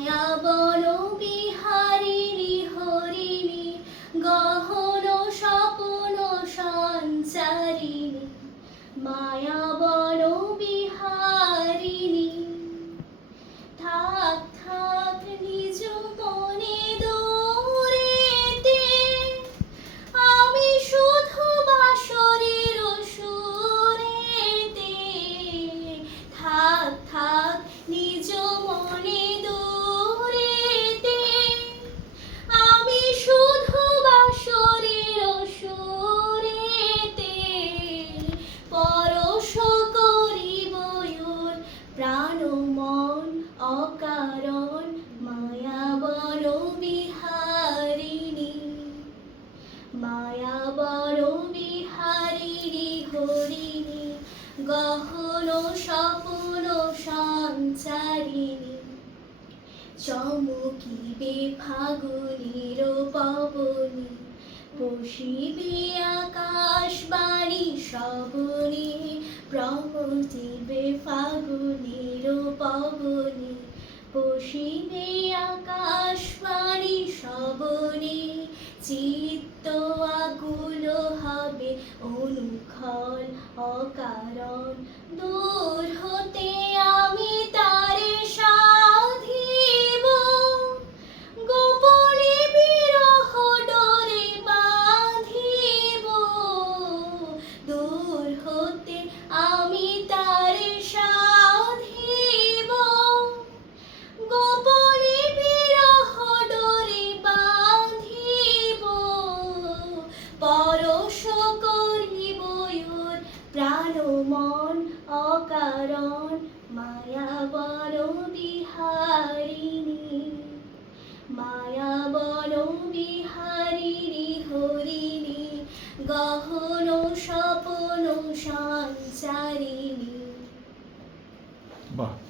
মায়াবো স্বপন সঞ্চারিণী চমকিবে ফাগুনির পবনী বসিবে আকাশ বাণী শ্রবণী প্রমতিবে ফাগুনির পবনী বসিবে আকাশ বাণী শ্রবণী, চিত্ত আকুল হবে অনুক্ষণ অকারণ দূর হতে প্রাণ মন অকারণ মায়া বন বিহারিণী। মায়া বন বিহারিণী হরিণী গহন স্বপন সঞ্চারিণী। বাহ।